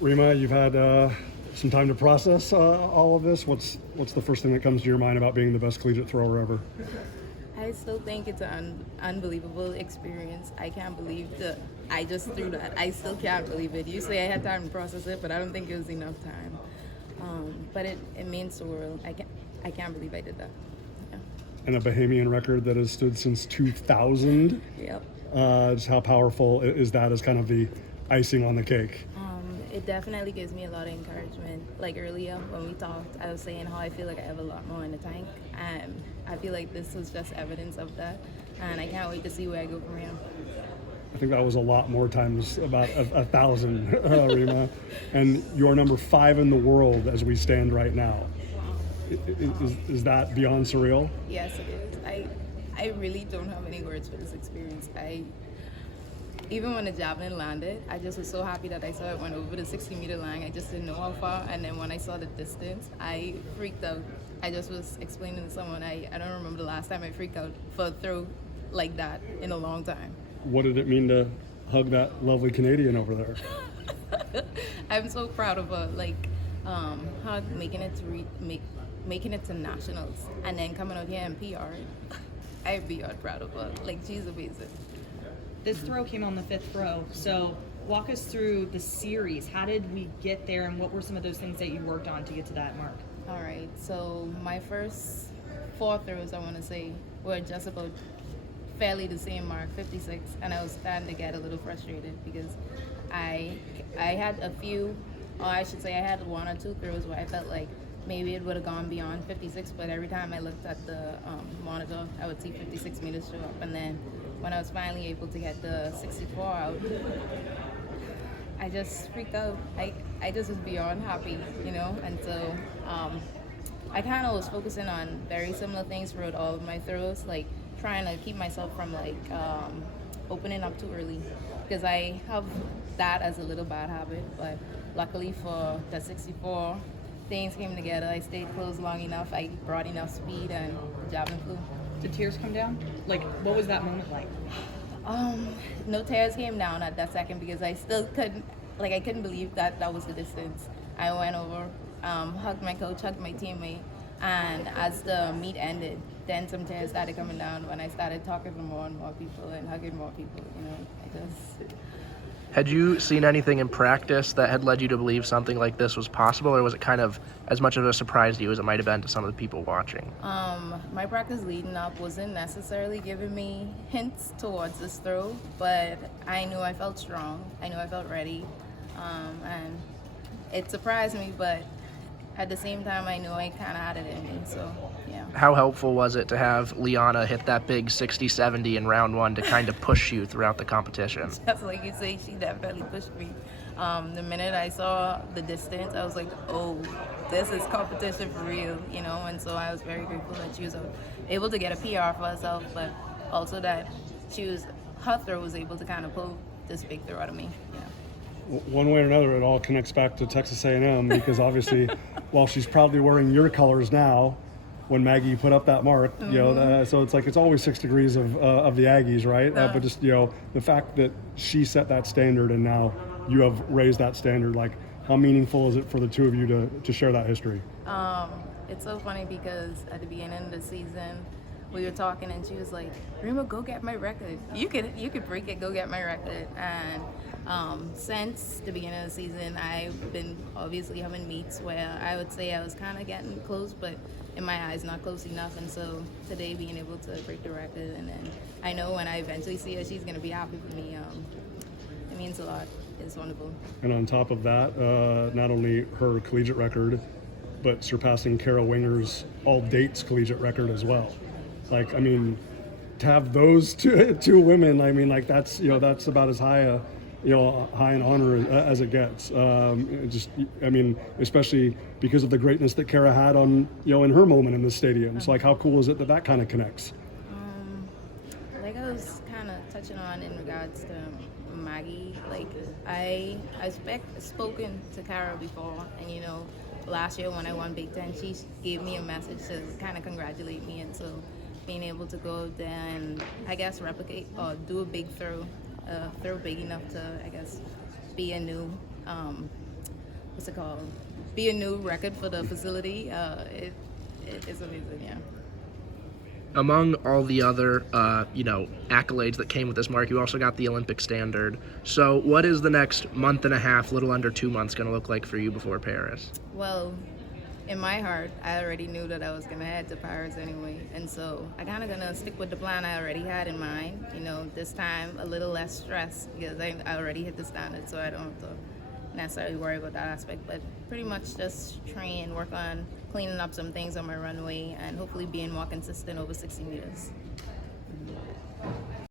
Rhema, you've had some time to process all of this. What's the first thing that comes to your mind about being the best collegiate thrower ever? I still think it's an unbelievable experience. I can't believe that I just threw that. I still can't believe it. Usually I had time to process it, but I don't think it was enough time. But it means the world. I can't believe I did that. Yeah. And a Bahamian record that has stood since 2000. Yep. Just how powerful is that as kind of the icing on the cake? It definitely gives me a lot of encouragement. Like earlier when we talked, I was saying how I feel like I have a lot more in the tank, and I feel like this was just evidence of that, and I can't wait to see where I go from here. I think that was a lot more times, about 1,000, Rhema. And you're number 5 in the world as we stand right now. Is that beyond surreal? Yes, it is. I really don't have any words for this experience. Even when the javelin landed, I just was so happy that I saw it went over the 60-meter line. I just didn't know how far. And then when I saw the distance, I freaked out. I just was explaining to someone, I don't remember the last time I freaked out for a throw like that in a long time. What did it mean to hug that lovely Canadian over there? I'm so proud of her, hug, making it to nationals, and then coming out here and PR. I'd be proud of her. She's amazing. This throw came on the 5th throw, so walk us through the series. How did we get there, and what were some of those things that you worked on to get to that mark? All right, so my first 4 throws, I want to say, were just about fairly the same mark, 56, and I was starting to get a little frustrated because I had a few, or I should say I had 1 or 2 throws where I felt like maybe it would have gone beyond 56, but every time I looked at the monitor, I would see 56 meters show up, and then when I was finally able to get the 64 out, I just freaked out. I just was beyond happy, and so I kind of was focusing on very similar things throughout all of my throws, trying to keep myself from opening up too early, because I have that as a little bad habit. But luckily for the 64, things came together. I stayed close long enough. I brought enough speed, and the javelin flew. Did tears come down? What was that moment like? No tears came down at that second because I still couldn't, I couldn't believe that was the distance. I went over, hugged my coach, hugged my teammate, and as the meet ended, then some tears started coming down when I started talking to more and more people and hugging more people, Had you seen anything in practice that had led you to believe something like this was possible, or was it kind of as much of a surprise to you as it might have been to some of the people watching? My practice leading up wasn't necessarily giving me hints towards this throw, but I knew I felt strong. I knew I felt ready, and it surprised me, but at the same time, I knew I kind of had it in me, so yeah. How helpful was it to have Liana hit that big 60-70 in round 1 to kind of push you throughout the competition? Just like you say, she definitely pushed me. The minute I saw the distance, I was like, oh, this is competition for real, and so I was very grateful that she was able to get a PR for herself, but also that her throw was able to kind of pull this big throw out of me. One way or another, it all connects back to Texas A&M because obviously, while she's probably wearing your colors now, when Maggie put up that mark, so it's always 6 degrees of the Aggies, right? But just the fact that she set that standard and now you have raised that standard, how meaningful is it for the two of you to share that history? It's so funny because at the beginning of the season, we were talking and she was like, "Rhema, go get my record. You could break it. Go get my record." And since the beginning of the season, I've been obviously having meets where I would say I was kind of getting close, but in my eyes, not close enough. And so today, being able to break the record, and then I know when I eventually see her, she's gonna be happy for me. It means a lot. It's wonderful. And on top of that, not only her collegiate record, but surpassing Kara Winger's all dates collegiate record as well. To have those two women, that's about as high an honor as it gets. Especially because of the greatness that Kara had on, in her moment in the stadium. So how cool is it that kind of connects? Like I was kind of touching on in regards to Maggie, I've spoken to Kara before, and last year when I won Big Ten, she gave me a message to kind of congratulate me, and so being able to go out there and I guess replicate or do a big throw big enough to be a new, what's it called? Be a new record for the facility. It's amazing, yeah. Among all the other, accolades that came with this mark, you also got the Olympic standard. So what is the next month and a half, little under 2 months, going to look like for you before Paris? Well, in my heart, I already knew that I was going to head to Paris anyway. And so I kind of going to stick with the plan I already had in mind. This time a little less stress because I already hit the standard, so I don't have to necessarily worry about that aspect. But pretty much just train, work on cleaning up some things on my runway, and hopefully being more consistent over 60 meters.